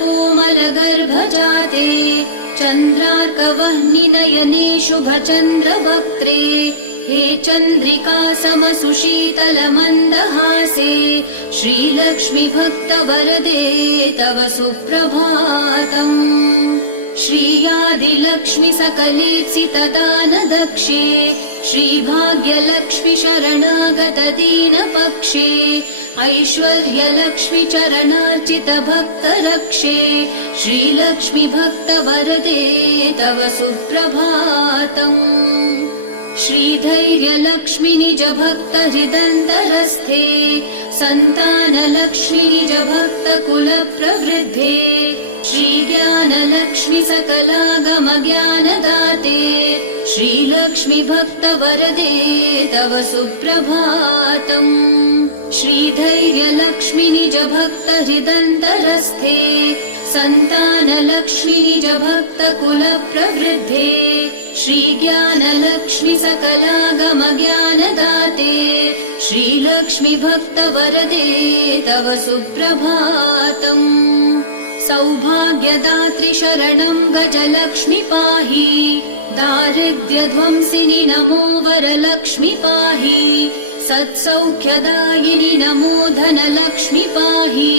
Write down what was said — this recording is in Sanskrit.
कोमलगर्भजाते चन्द्रार्कवह्निनयने शुभचन्द्रवक्त्रे हे चन्द्रिका समसुशीतलमन्दहासे श्रीलक्ष्मी भक्तवरदे तव सुप्रभातम्। श्रीयादिलक्ष्मी सकलेप्सितदानदक्षे श्रीभाग्यलक्ष्मी शरणागत दीनपक्षे ऐश्वर्यलक्ष्मी चरणार्चित भक्तरक्षे श्रीलक्ष्मी भक्तवरदे तव सुप्रभातम्। श्रीधैर्यलक्ष्मी निज भक्त हृदन्तरस्थे सन्तानलक्ष्मी निज भक्त कुलप्रवृद्धे श्रीज्ञानलक्ष्मी सकलागम ज्ञानदाते श्रीलक्ष्मी भक्तवरदे तव सुप्रभातम्। श्रीधैर्यलक्ष्मी निज भक्त हृदन्तरस्थे सन्तानलक्ष्मी निज भक्त कुलप्रवृद्धे श्रीज्ञानलक्ष्मी सकलागम ज्ञानदाते श्रीलक्ष्मी भक्तवरदे तव सुप्रभातम्। सौभाग्यदात्रि शरणं गजलक्ष्मी पाहि दारिद्र्यध्वंसिनि नमो वरलक्ष्मी पाहि सत्सौख्यदायिनि नमो धनलक्ष्मी पाहि